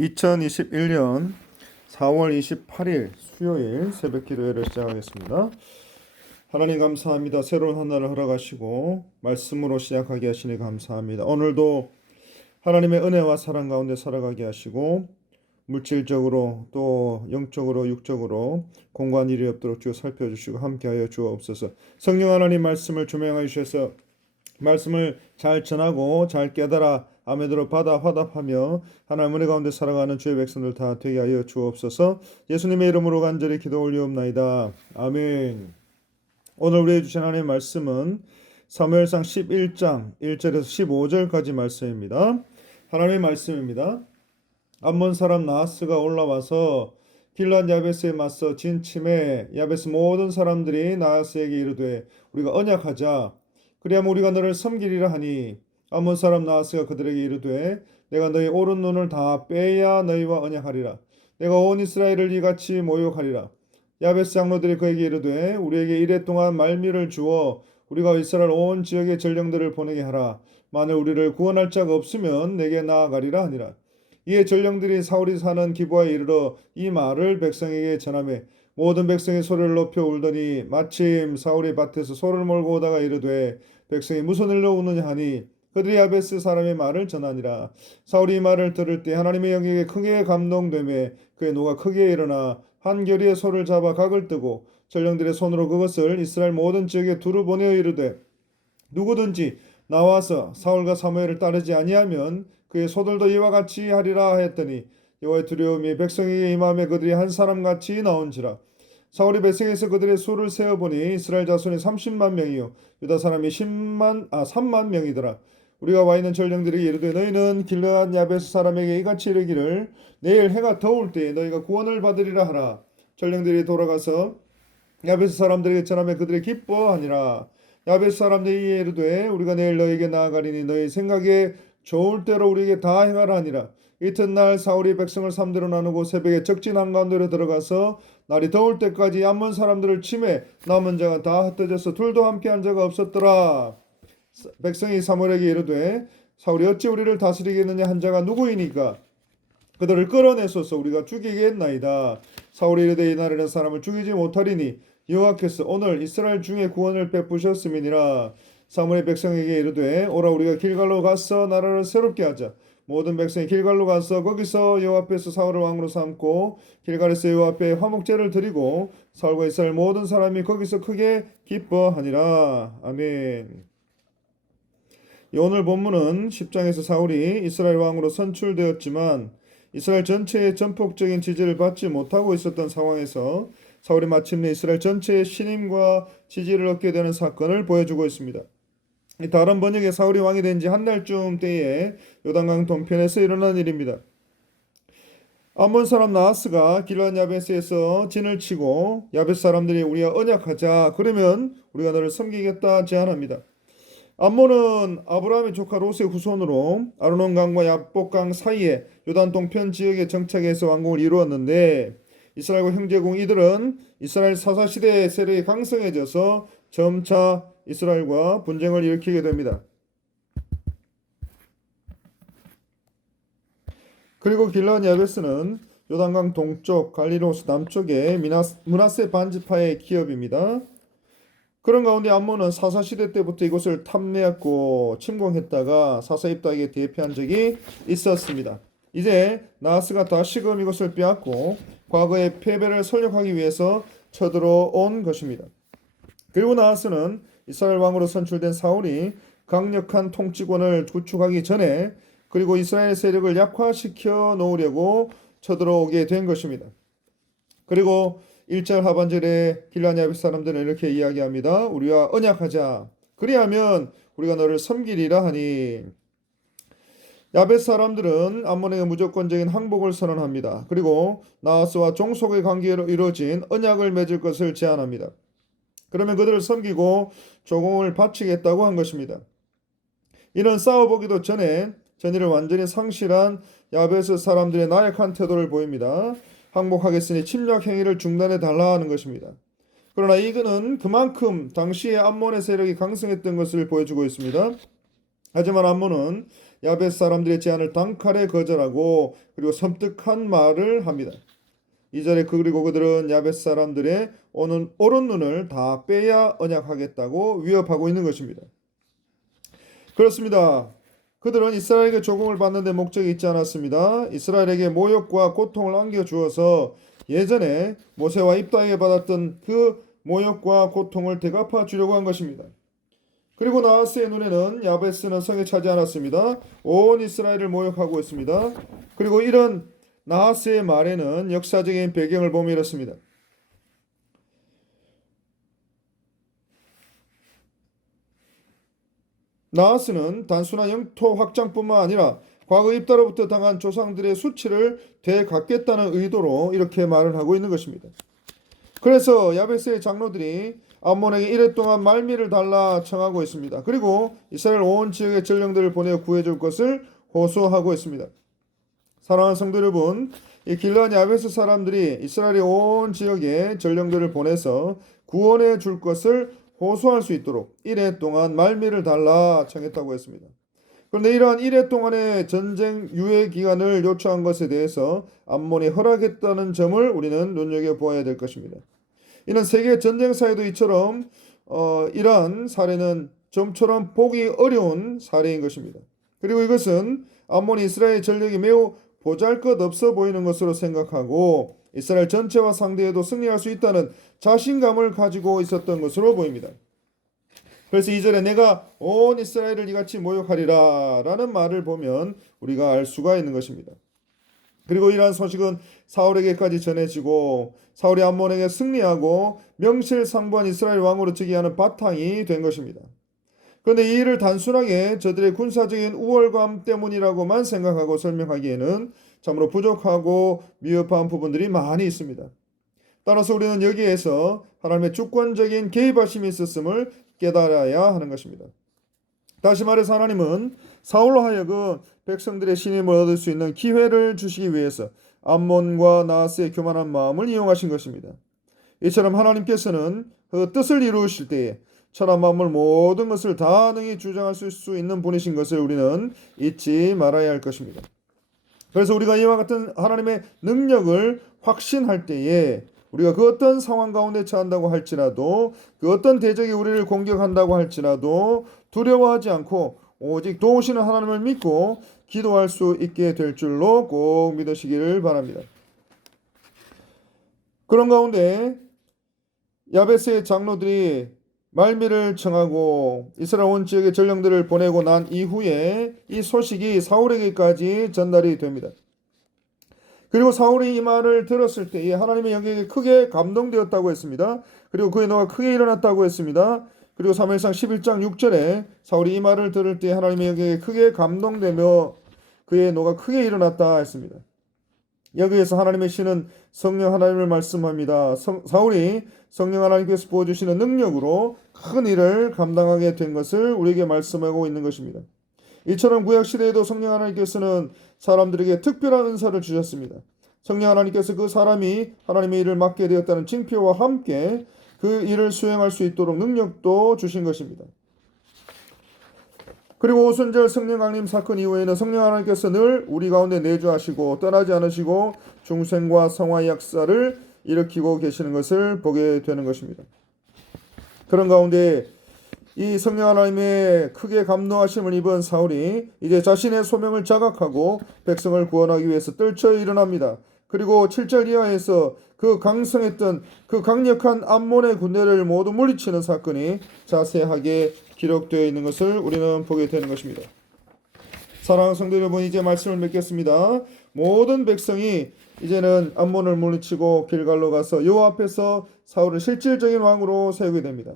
2021년 4월 28일 수요일 새벽 기도회를 시작하겠습니다. 하나님 감사합니다. 새로운 한 날을 허락하시고 말씀으로 시작하게 하시니 감사합니다. 오늘도 하나님의 은혜와 사랑 가운데 살아가게 하시고 물질적으로 또 영적으로 육적으로 공고한 일이 없도록 주여 살펴주시고 함께하여 주옵소서. 성령 하나님 말씀을 조명하여 주셔서 말씀을 잘 전하고 잘 깨달아 아멘으로 받아 화답하며 하나님 은혜 가운데 살아가는 주의 백성들 다 되게 하여 주옵소서. 예수님의 이름으로 간절히 기도 올리옵나이다. 아멘. 오늘 우리에게 주신 하나님의 말씀은 사무엘상 11장 1절에서 15절까지 말씀입니다. 하나님의 말씀입니다. 암몬 사람 나하스가 올라와서 길앗 야베스에 맞서 진침해 야베스 모든 사람들이 나하스에게 이르되 우리가 언약하자. 그리하면 우리가 너를 섬기리라 하니 암몬 사람 나하스가 그들에게 이르되 내가 너희 오른 눈을 다 빼야 너희와 언약하리라. 내가 온 이스라엘을 이같이 모욕하리라. 야베스 장로들이 그에게 이르되 우리에게 이레 동안 말미를 주어 우리가 이스라엘 온 지역의 전령들을 보내게 하라. 만일 우리를 구원할 자가 없으면 내게 나아가리라 하니라. 이에 전령들이 사울이 사는 기브아에 이르러 이 말을 백성에게 전하매 모든 백성이 소리를 높여 울더니 마침 사울이 밭에서 소를 몰고 오다가 이르되 백성이 무슨 일로 우느냐 하니 그들이 야베스 사람의 말을 전하니라. 사울이 이 말을 들을 때 하나님의 영에게 크게 감동되매 그의 노가 크게 일어나 한 겨리의 소를 잡아 각을 뜨고 전령들의 손으로 그것을 이스라엘 모든 지역에 두루 보내어 이르되 누구든지 나와서 사울과 사무엘을 따르지 아니하면 그의 소들도 이와 같이 하리라 하였더니 여호와의 두려움이 백성에게 임하며 그들이 한 사람같이 나온지라. 사울이 백성에서 그들의 수를 세어보니 이스라엘 자손이 30만 명이요 유다 사람이 3만 명이더라. 우리가 와 있는 전령들이 이르되 너희는 길르앗 야베스 사람에게 이같이 이르기를 내일 해가 더울 때에 너희가 구원을 받으리라 하라. 전령들이 돌아가서 야베스 사람들에게 전하며 그들이 기뻐하니라. 야베스 사람들이 이르되 우리가 내일 너희에게 나아가리니 너희 생각에 좋을 대로 우리에게 다 행하라 하니라. 이튿날 사울이 백성을 3대로 나누고 새벽에 적진 한가운데로 들어가서 날이 더울 때까지 암몬 사람들을 치매 남은 자가 다 흩어져서 둘도 함께한 자가 없었더라. 백성이 사무엘에게 이르되 사울이 어찌 우리를 다스리겠느냐 한 자가 누구이니까 그들을 끌어내소서 우리가 죽이겠나이다. 사울이 이르되 이날에는 사람을 죽이지 못하리니 여호와께서 오늘 이스라엘 중에 구원을 베푸셨음이니라. 사무엘이 백성에게 이르되 오라 우리가 길갈로 가서 나라를 새롭게 하자. 모든 백성이 길갈로 가서 거기서 여호와 앞에서 사울을 왕으로 삼고 길갈에서 여호와 앞에 화목제를 드리고 사울과 이스라엘 모든 사람이 거기서 크게 기뻐하니라. 아멘. 오늘 본문은 10장에서 사울이 이스라엘 왕으로 선출되었지만 이스라엘 전체의 전폭적인 지지를 받지 못하고 있었던 상황에서 사울이 마침내 이스라엘 전체의 신임과 지지를 얻게 되는 사건을 보여주고 있습니다. 다른 번역에 사울이 왕이 된 지 한 달쯤 때에 요단강 동편에서 일어난 일입니다. 암몬 사람 나하스가 길앗 야베스에서 진을 치고 야베스 사람들이 우리가 언약하자 그러면 우리가 너를 섬기겠다 제안합니다. 암몬은 아브라함의 조카 롯의 후손으로 아르논강과 야복강 사이에 요단 동편 지역에 정착해서 왕국을 이루었는데 이스라엘과 형제국 이들은 이스라엘 사사시대의 세력이 강성해져서 점차 이스라엘과 분쟁을 일으키게 됩니다. 그리고 길앗 야베스는 요단강 동쪽 갈리로스 남쪽의 므낫세 반지파의 기업입니다. 그런 가운데 암몬은 사사시대 때부터 이곳을 탐내었고 침공했다가 사사 입다에게 대피한 적이 있었습니다. 이제 나하스가 다시금 이곳을 빼앗고 과거의 패배를 설력하기 위해서 쳐들어온 것입니다. 그리고 나하스는 이스라엘 왕으로 선출된 사울이 강력한 통치권을 구축하기 전에 그리고 이스라엘 세력을 약화시켜 놓으려고 쳐들어오게 된 것입니다. 그리고 1절 하반절에 길앗 야베스 사람들은 이렇게 이야기합니다. 우리와 언약하자. 그리하면 우리가 너를 섬기리라 하니 야베스 사람들은 암몬에게 무조건적인 항복을 선언합니다. 그리고 나하스와 종속의 관계로 이루어진 언약을 맺을 것을 제안합니다. 그러면 그들을 섬기고 조공을 바치겠다고 한 것입니다. 이는 싸워보기도 전에 전의를 완전히 상실한 야베스 사람들의 나약한 태도를 보입니다. 항복하겠으니 침략 행위를 중단해 달라 하는 것입니다. 그러나 이거는 그만큼 당시의 암몬의 세력이 강성했던 것을 보여주고 있습니다. 하지만 암몬은 야벳 사람들의 제안을 단칼에 거절하고 그리고 섬뜩한 말을 합니다. 2절에 그리고 그들은 야벳 사람들의 옳은 눈을 다 빼야 언약하겠다고 위협하고 있는 것입니다. 그렇습니다. 그들은 이스라엘에게 조공을 받는 데 목적이 있지 않았습니다. 이스라엘에게 모욕과 고통을 안겨주어서 예전에 모세와 입다에게 받았던 그 모욕과 고통을 대갚아 주려고 한 것입니다. 그리고 나하스의 눈에는 야베스는 성에 차지 않았습니다. 온 이스라엘을 모욕하고 있습니다. 그리고 이런 나하스의 말에는 역사적인 배경을 보면 이렇습니다. 나하스는 단순한 영토 확장뿐만 아니라 과거 입다로부터 당한 조상들의 수치를 되갚겠다는 의도로 이렇게 말을 하고 있는 것입니다. 그래서 야베스의 장로들이 암몬에게 이래 동안 말미를 달라 청하고 있습니다. 그리고 이스라엘 온 지역의 전령들을 보내어 구해줄 것을 호소하고 있습니다. 사랑하는 성도 여러분, 이 길르앗 야베스 사람들이 이스라엘의 온 지역에 전령들을 보내서 구원해 줄 것을 호소할 수 있도록 이래 동안 말미를 달라 청했다고 했습니다. 그런데 이러한 이래 동안의 전쟁 유예 기간을 요청한 것에 대해서 암몬이 허락했다는 점을 우리는 눈여겨보아야 될 것입니다. 이는 세계 전쟁사에도 이처럼 이러한 사례는 좀처럼 보기 어려운 사례인 것입니다. 그리고 이것은 암몬이 이스라엘 전력이 매우 보잘것없어 보이는 것으로 생각하고 이스라엘 전체와 상대해도 승리할 수 있다는 자신감을 가지고 있었던 것으로 보입니다. 그래서 2절에 내가 온 이스라엘을 이같이 모욕하리라 라는 말을 보면 우리가 알 수가 있는 것입니다. 그리고 이러한 소식은 사울에게까지 전해지고 사울이 암몬에게 승리하고 명실상부한 이스라엘 왕으로 즉위하는 바탕이 된 것입니다. 그런데 이 일을 단순하게 저들의 군사적인 우월감 때문이라고만 생각하고 설명하기에는 참으로 부족하고 미흡한 부분들이 많이 있습니다. 따라서 우리는 여기에서 하나님의 주권적인 개입하심이 있었음을 깨달아야 하는 것입니다. 다시 말해서 하나님은 사울로 하여금 백성들의 신임을 얻을 수 있는 기회를 주시기 위해서 암몬과 나하스의 교만한 마음을 이용하신 것입니다. 이처럼 하나님께서는 그 뜻을 이루실 때에 천한 만물 모든 것을 다 능히 주장하실 수 있는 분이신 것을 우리는 잊지 말아야 할 것입니다. 그래서 우리가 이와 같은 하나님의 능력을 확신할 때에 우리가 그 어떤 상황 가운데 처한다고 할지라도 그 어떤 대적이 우리를 공격한다고 할지라도 두려워하지 않고 오직 도우시는 하나님을 믿고 기도할 수 있게 될 줄로 꼭 믿으시기를 바랍니다. 그런 가운데 야베스의 장로들이 말미를 청하고 이스라엘 온 지역의 전령들을 보내고 난 이후에 이 소식이 사울에게까지 전달이 됩니다. 그리고 사울이 이 말을 들었을 때에 하나님의 영역에 크게 감동되었다고 했습니다. 그리고 그의 노가 크게 일어났다고 했습니다. 그리고 사무엘상 11장 6절에 사울이 이 말을 들을 때 하나님의 영역에 크게 감동되며 그의 노가 크게 일어났다 했습니다. 여기에서 하나님의 신은 성령 하나님을 말씀합니다. 사울이 성령 하나님께서 부어주시는 능력으로 큰 일을 감당하게 된 것을 우리에게 말씀하고 있는 것입니다. 이처럼 구약시대에도 성령 하나님께서는 사람들에게 특별한 은사를 주셨습니다. 성령 하나님께서 그 사람이 하나님의 일을 맡게 되었다는 징표와 함께 그 일을 수행할 수 있도록 능력도 주신 것입니다. 그리고 오순절 성령 강림 사건 이후에는 성령 하나님께서 늘 우리 가운데 내주하시고 떠나지 않으시고 중생과 성화의 역사를 일으키고 계시는 것을 보게 되는 것입니다. 그런 가운데 이 성령 하나님의 크게 감동하심을 입은 사울이 이제 자신의 소명을 자각하고 백성을 구원하기 위해서 떨쳐 일어납니다. 그리고 7절 이하에서 그 강성했던 그 강력한 암몬의 군대를 모두 물리치는 사건이 자세하게 기록되어 있는 것을 우리는 보게 되는 것입니다. 사랑하는 성도 여러분, 이제 말씀을 맺겠습니다. 모든 백성이 이제는 암몬을 물리치고 길갈로 가서 여호와 앞에서 사울을 실질적인 왕으로 세우게 됩니다.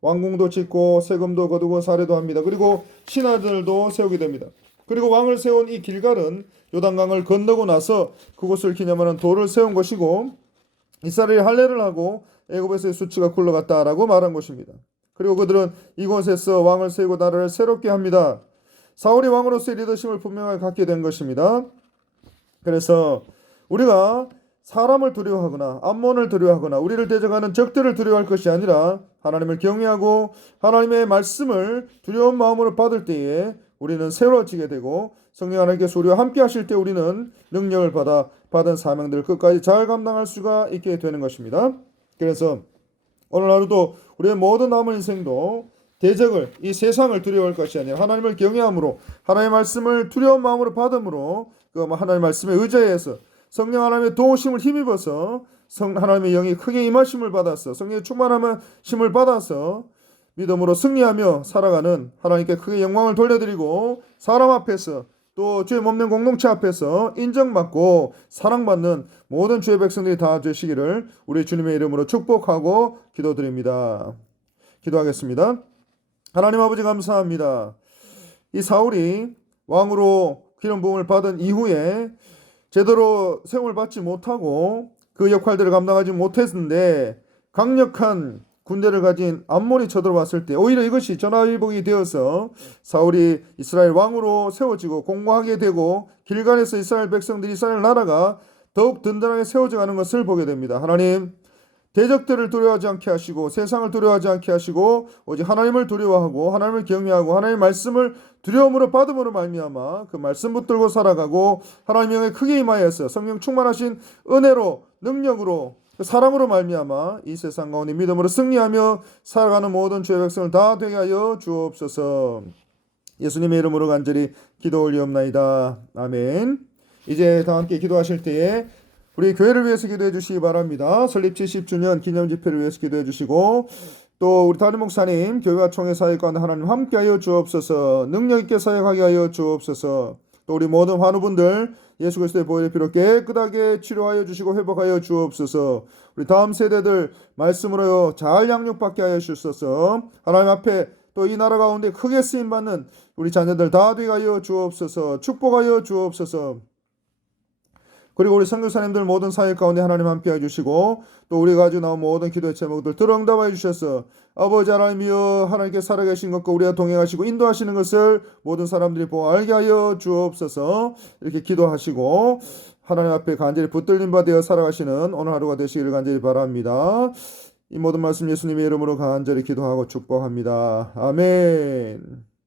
왕궁도 짓고 세금도 거두고 살해도 합니다. 그리고 신하들도 세우게 됩니다. 그리고 왕을 세운 이 길갈은 요단강을 건너고 나서 그곳을 기념하는 돌을 세운 것이고 이스라엘이 할례를 하고 애굽에서의 수치가 굴러갔다라고 말한 것입니다. 그리고 그들은 이곳에서 왕을 세우고 나라를 새롭게 합니다. 사울이 왕으로서의 리더십을 분명하게 갖게 된 것입니다. 그래서 우리가 사람을 두려워하거나 암몬을 두려워하거나 우리를 대적하는 적들을 두려워할 것이 아니라 하나님을 경외하고 하나님의 말씀을 두려운 마음으로 받을 때에 우리는 세워지게 되고 성령 하나님께서 우리와 함께 하실 때 우리는 능력을 받은 사명들을 끝까지 잘 감당할 수가 있게 되는 것입니다. 그래서 오늘 하루도 우리의 모든 남은 인생도 대적을, 이 세상을 두려워할 것이 아니라 하나님을 경외함으로 하나님의 말씀을 두려운 마음으로 받음으로 그 하나님의 말씀에 의지해서 성령 하나님의 도우심을 힘입어서 하나님의 영이 크게 임하심을 받아서 성령의 충만함을 받아서 믿음으로 승리하며 살아가는 하나님께 크게 영광을 돌려드리고 사람 앞에서 또 주의 몸된 공동체 앞에서 인정받고 사랑받는 모든 주의 백성들이 다 되시기를 우리 주님의 이름으로 축복하고 기도드립니다. 기도하겠습니다. 하나님 아버지 감사합니다. 이 사울이 왕으로 기름 부음을 받은 이후에 제대로 세움을 받지 못하고 그 역할들을 감당하지 못했는데 강력한 군대를 가진 암몬이 쳐들어왔을 때 오히려 이것이 전화위복이 되어서 사울이 이스라엘 왕으로 세워지고 공고하게 되고 길갈에서 이스라엘 백성들이 이스라엘 나라가 더욱 든든하게 세워져 가는 것을 보게 됩니다. 하나님, 대적들을 두려워하지 않게 하시고 세상을 두려워하지 않게 하시고 오직 하나님을 두려워하고 하나님을 경외하고 하나님의 말씀을 두려움으로 받음으로 말미암아 그 말씀 붙들고 살아가고 하나님의 영에 크게 임하여서 성령 충만하신 은혜로 능력으로 사랑으로 말미암아 이 세상 가운데 믿음으로 승리하며 살아가는 모든 주의 백성을 다 되게 하여 주옵소서. 예수님의 이름으로 간절히 기도 올리옵나이다. 아멘. 이제 다 함께 기도하실 때에 우리 교회를 위해서 기도해 주시기 바랍니다. 설립 70주년 기념 집회를 위해서 기도해 주시고 또 우리 담임 목사님 교회와 총회 사역 가운데 하나님 함께하여 주옵소서. 능력 있게 사역하게 하여 주옵소서. 또 우리 모든 환우분들 예수 그리스도의 보혈의 피로 깨끗하게 치료하여 주시고 회복하여 주옵소서. 우리 다음 세대들 말씀으로 잘 양육받게 하여 주옵소서. 하나님 앞에 또 이 나라 가운데 크게 쓰임받는 우리 자녀들 다 되게 하여 주옵소서. 축복하여 주옵소서. 그리고 우리 선교사님들 모든 사역 가운데 하나님 함께 해주시고 또 우리가 가지고 나온 모든 기도의 제목들 들어응답하여 주셔서 아버지 하나님이여 하나님께 살아계신 것과 우리가 동행하시고 인도하시는 것을 모든 사람들이 보고 알게 하여 주옵소서. 이렇게 기도하시고 하나님 앞에 간절히 붙들림 받아 살아가시는 오늘 하루가 되시기를 간절히 바랍니다. 이 모든 말씀 예수님의 이름으로 간절히 기도하고 축복합니다. 아멘.